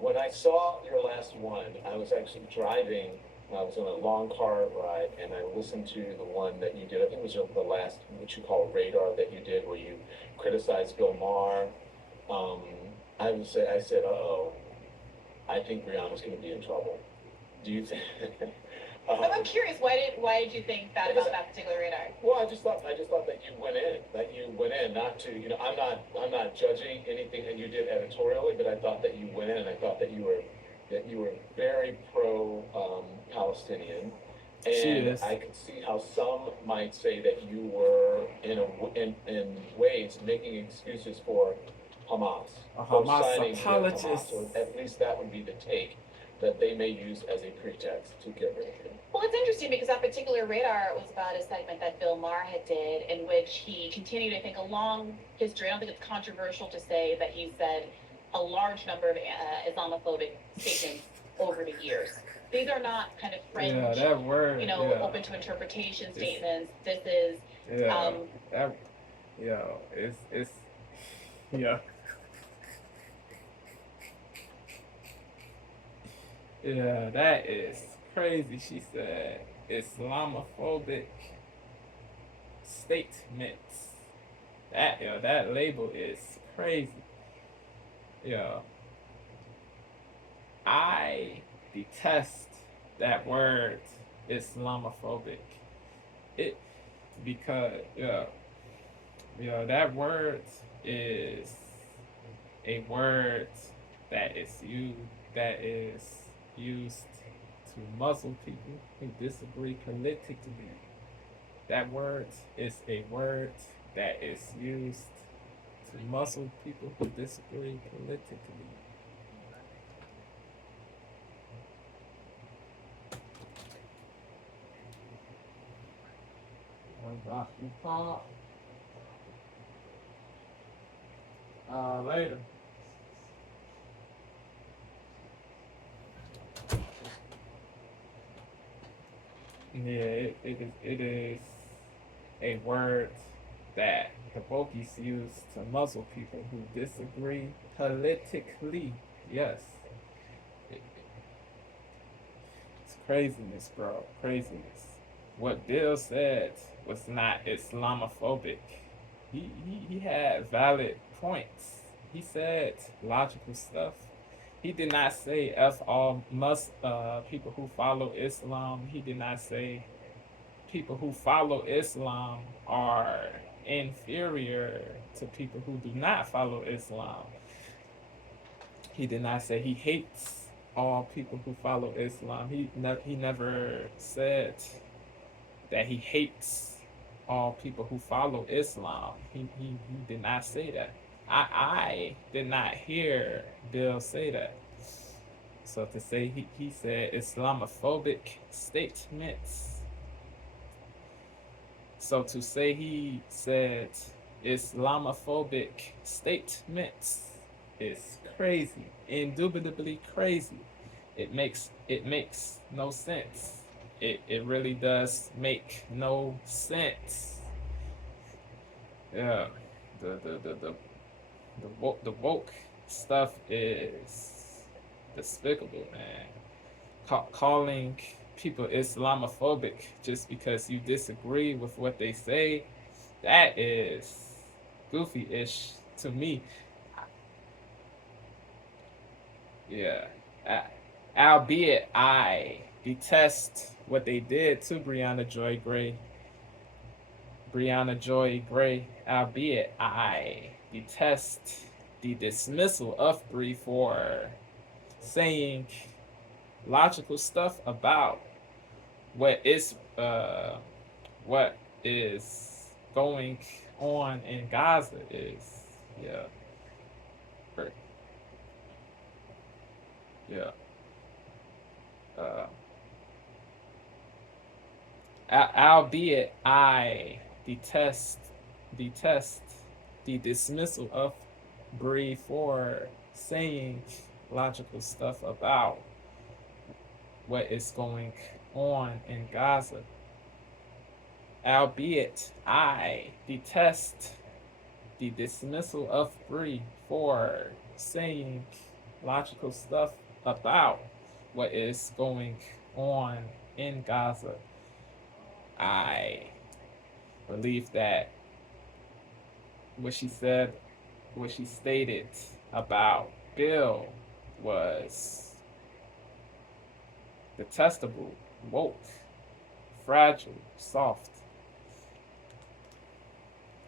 when I saw your last one, I was actually driving. I was on a long car ride, and I listened to the one that you did. I think it was the last, what you call radar, that you did, where you criticized Bill Maher. Um, I said, oh, I think Brianna's going to be in trouble. Do you think? I'm curious. Why did you think that about that particular radar? Well, I just thought that you went in, not to, I'm not judging anything that you did editorially, but I thought that you went in, and I thought that you were very pro Palestinian, She and is. I could see how some might say that you were in ways making excuses for Hamas, A for Hamas signing with Hamas, apologist. or at least that would be the take that they may use as a pretext to get rid of him. Well, it's interesting because that particular radar was about a segment that Bill Maher had did, in which he continued, I think, a long history. I don't think it's controversial to say that he said a large number of Islamophobic statements over the years. These are not kind of Yeah, fringe, that word. Yeah, open to interpretation statements. This is, yeah, that. Yeah, it's. Yeah, yeah, that is crazy. She said Islamophobic statements. That label is crazy. Yeah, I detest that word Islamophobic. It because that word is a word that is used to muzzle people who disagree politically. That word is a word that is used to muzzle people who disagree politically. Later. Yeah, it is a word that the Wokies use to muzzle people who disagree politically. Yes, it, it's craziness, bro. Craziness. What Bill said was not Islamophobic. He had valid points. He said logical stuff. He did not say F all people who follow Islam. He did not say people who follow Islam are inferior to people who do not follow Islam. He did not say he hates all people who follow Islam. He never said that he hates all people who follow Islam. He did not say that. I did not hear Bill say that. So to say he said Islamophobic statements. So to say he said Islamophobic statements is crazy, indubitably crazy. It makes no sense. It really does make no sense. Yeah, the woke stuff is despicable, man. Calling people Islamophobic just because you disagree with what they say, that is goofy-ish to me. Yeah, I, albeit I detest what they did to Briahna Joy Gray, albeit I detest the dismissal of Bree for saying logical stuff about what is uh what is going on in Gaza is yeah yeah uh albeit I detest the dismissal of Bree for saying logical stuff about what is going on in Gaza. Albeit I detest the dismissal of Bree for saying logical stuff about what is going on in Gaza. I believe that what she said, what she stated about Bill was detestable, woke, fragile, soft.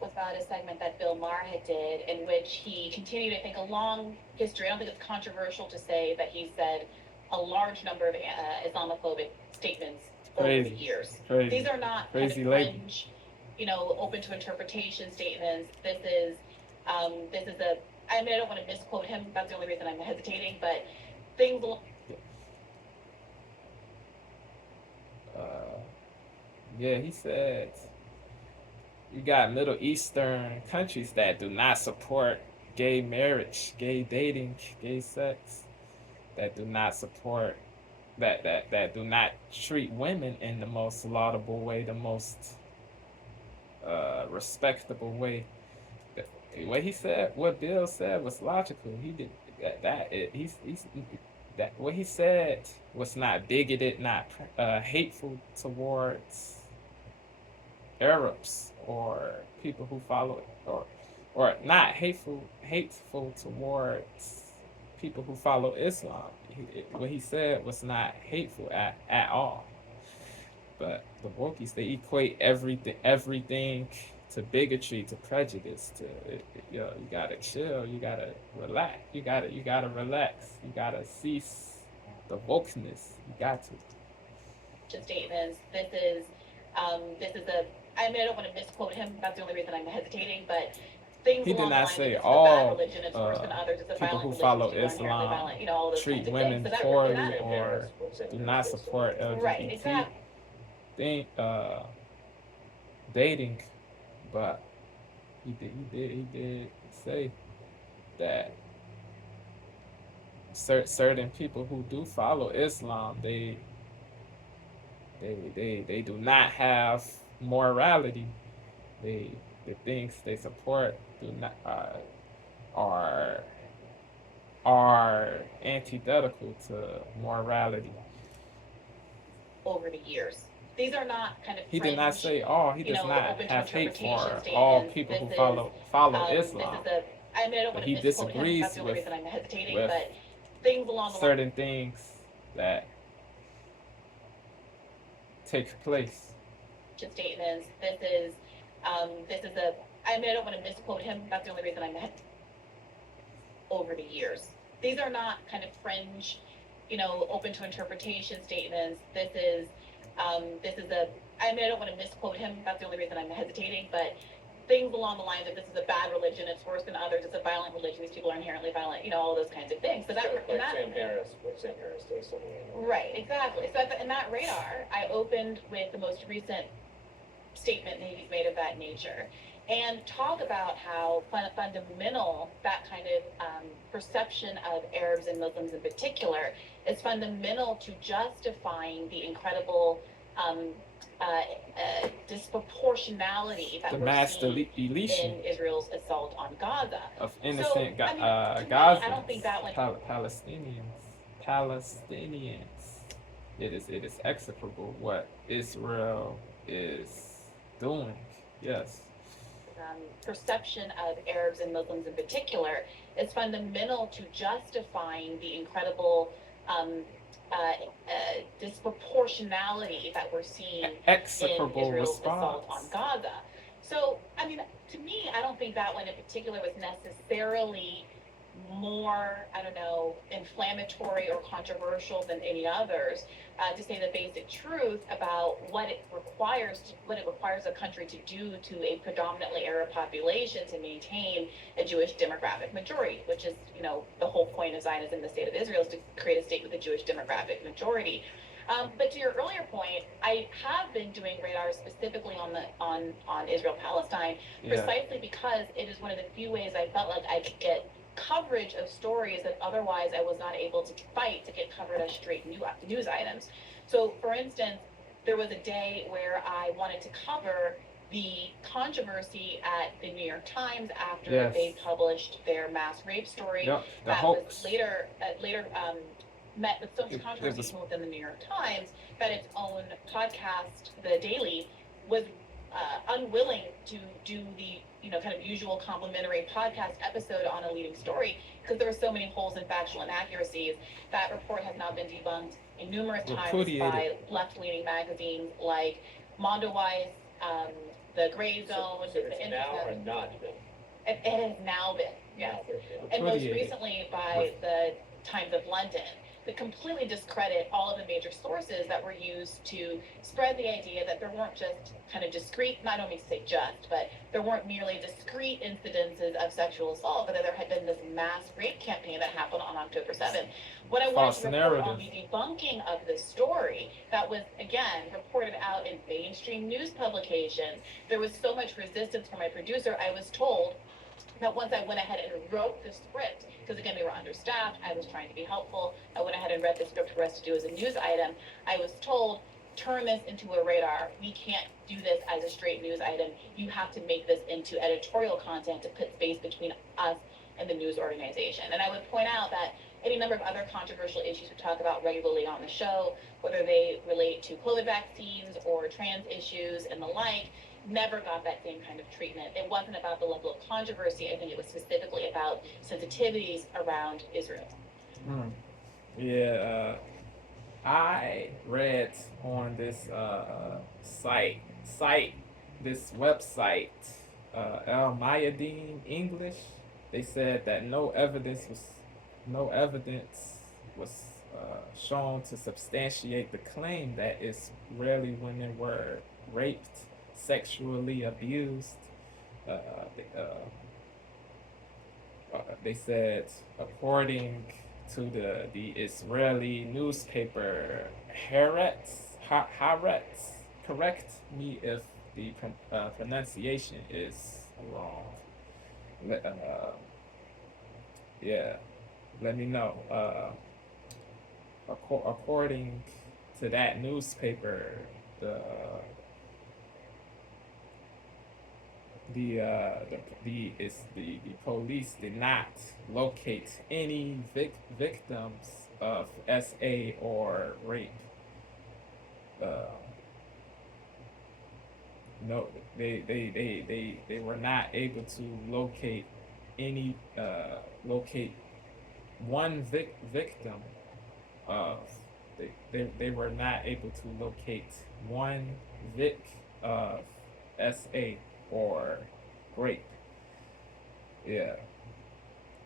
Was about a segment that Bill Maher had did in which he continued, I think, a long history. I don't think it's controversial to say that he said a large number of Islamophobic statements over the Crazy, years. crazy, These are not crazy kind of lady. fringe, open to interpretation statements. This is a. I mean, I don't want to misquote him. That's the only reason I'm hesitating. But things. Yeah, he said you got Middle Eastern countries that do not support gay marriage, gay dating, gay sex, that do not support that do not treat women in the most laudable way, the most respectable way. What he said, what Bill said was logical. He did he's that what he said was not bigoted, not hateful towards Arabs or people who follow it, or not hateful towards people who follow Islam. What he said was not hateful at all. But the wokies, they equate everything to bigotry, to prejudice, to you gotta chill, you gotta relax, you gotta relax, you gotta cease the wokeness. You got to. Statements. This is a. I mean, I don't want to misquote him. That's the only reason I'm hesitating. But things He did along the not lines of say this is a bad all religion. It's worse than others. It's a people violent who religion. follow People are inherently Islam violent. All those treat kinds of women things. So poorly that or do not support right, LGBT exactly. dating, but he did say that certain people who do follow Islam, they do not have morality. They the things they support do not are are antithetical to morality. Over the years. These are not kind of He did not fringe, say all. He does not open to have hate interpretation for all statements. people who This follow this Islam, is a. I mean, I don't but want he to misquote him. That's disagrees the only reason I'm hesitating. with But things along the line. certain things that take place. Statements. This is a. I mean, I don't want to misquote him. That's the only reason I'm over the years. These are not kind of fringe, open to interpretation statements. This is a. I mean, I don't want to misquote him. That's the only reason I'm hesitating. But things along the lines of this is a bad religion. It's worse than others. It's a violent religion. These people are inherently violent. All those kinds of things. So Sam Harris does something. Right, exactly. So in that radar, I opened with the most recent statement that he's made of that nature, and talk about how fundamental that kind of perception of Arabs and Muslims in particular is fundamental to justifying the incredible disproportionality that we're seeing in Israel's assault on Gaza. Of innocent Gazans, I don't think that went Palestinians. It is execrable what Israel is doing. Yes. Perception of Arabs and Muslims in particular is fundamental to justifying the incredible disproportionality that we're seeing Execrable in Israel's response. assault on Gaza. So, I mean, to me, I don't think that one in particular was necessarily more, inflammatory or controversial than any others. To say the basic truth about what it requires a country to do to a predominantly Arab population to maintain a Jewish demographic majority, which is, the whole point of Zionism in the state of Israel is to create a state with a Jewish demographic majority. But to your earlier point, I have been doing radar specifically on Israel Palestine, precisely because it is one of the few ways I felt like I could get coverage of stories that otherwise I was not able to fight to get covered as straight news items. So, for instance, there was a day where I wanted to cover the controversy at the New York Times after Yes. they published their mass rape story Yep, the that hoax. was later met with so much It controversy was- even within the New York Times that its own podcast, The Daily, was unwilling to do the kind of usual complimentary podcast episode on a leading story because there were so many holes and factual inaccuracies. That report has now been debunked in numerous times by left-leaning magazines like Mondoweiss, the Gray Zone, So the it's now or Intercept. not been? It has now been, yes. Now been. And most Repudiated. recently by the Times of London, that completely discredit all of the major sources that were used to spread the idea that there weren't just kind of discrete, I don't mean to say just, but there weren't merely discrete incidences of sexual assault, but that there had been this mass rape campaign that happened on October 7th. When I wanted to report on the debunking of this story that was, again, reported out in mainstream news publications, there was so much resistance from my producer, I was told that once I went ahead and wrote the script, because again, they were understaffed, I was trying to be helpful, I went ahead and read the script for us to do as a news item, I was told, turn this into a radar, we can't do this as a straight news item, you have to make this into editorial content to put space between us and the news organization. And I would point out that any number of other controversial issues we talk about regularly on the show, whether they relate to COVID vaccines or trans issues and the like, never got that same kind of treatment. It wasn't about the level of controversy. I think it was specifically about sensitivities around Israel. Yeah, I read on this this website, Al Mayadeen English. They said that no evidence was shown to substantiate the claim that Israeli women were raped, sexually abused. They said, according to the Israeli newspaper Haaretz, correct me if the pronunciation is wrong. Let me know. According to that newspaper, the police did not locate any victims of SA or rape. No, they were not able to locate one victim of. They were not able to locate one of SA or rape. Yeah,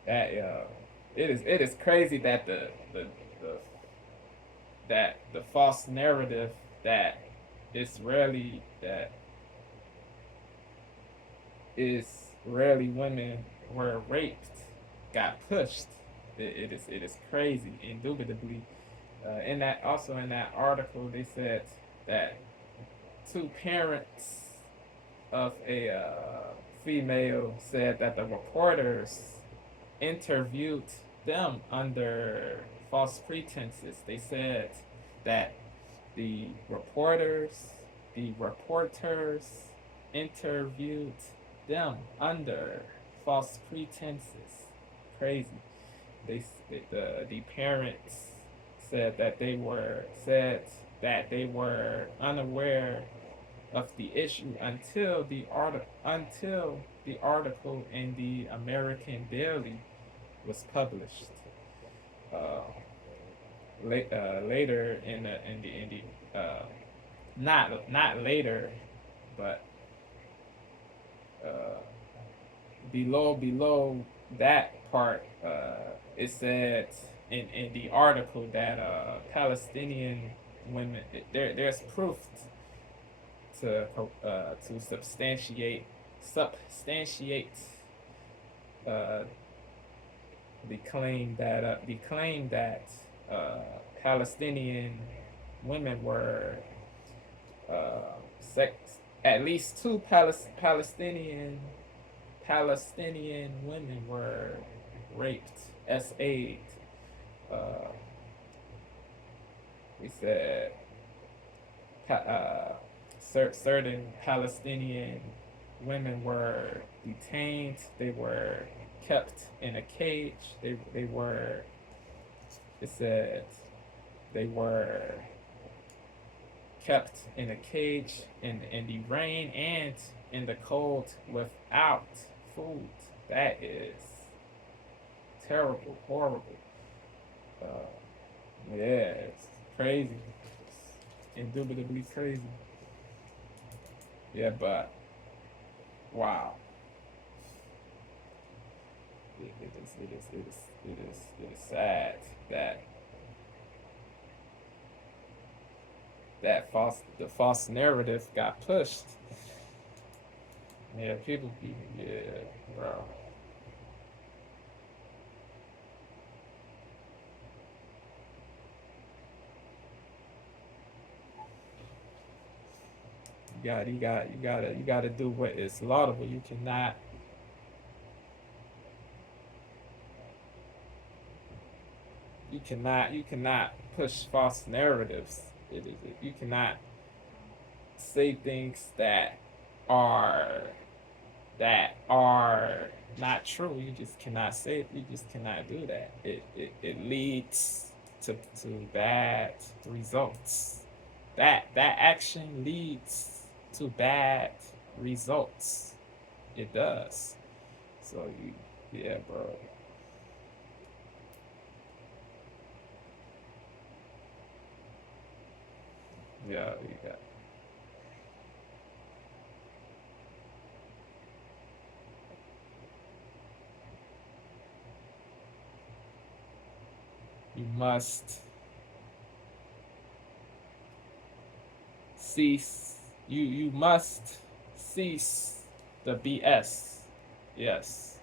that it is crazy that the false narrative that Israeli women were raped got pushed. It is crazy, indubitably. In that article, they said that two parents of a female said that the reporters interviewed them under false pretenses. They said that the reporters interviewed them under false pretenses. Crazy. The parents said that they were unaware of the issue until the article in the American Daily was published. Later not later, but below that part, it said in the article that Palestinian women, there's proof to substantiate the claim that Palestinian women were at least two Palestinian women were raped, SA'd. We said certain Palestinian women were detained. They were kept in a cage. They were. It said they were kept in a cage in the rain and in the cold without food. That is terrible, horrible. Uh, yeah, it's crazy. It's indubitably crazy. Yeah, but wow. It is sad that the false narrative got pushed. Yeah, people be, yeah, bro. You gotta do what is laudable. You cannot push false narratives. You cannot say things are that are not true. You just cannot say it. You just cannot do that. It leads to bad results. That action leads to bad results. It does. So yeah, bro. Yeah, you must cease. You must cease the BS. Yes.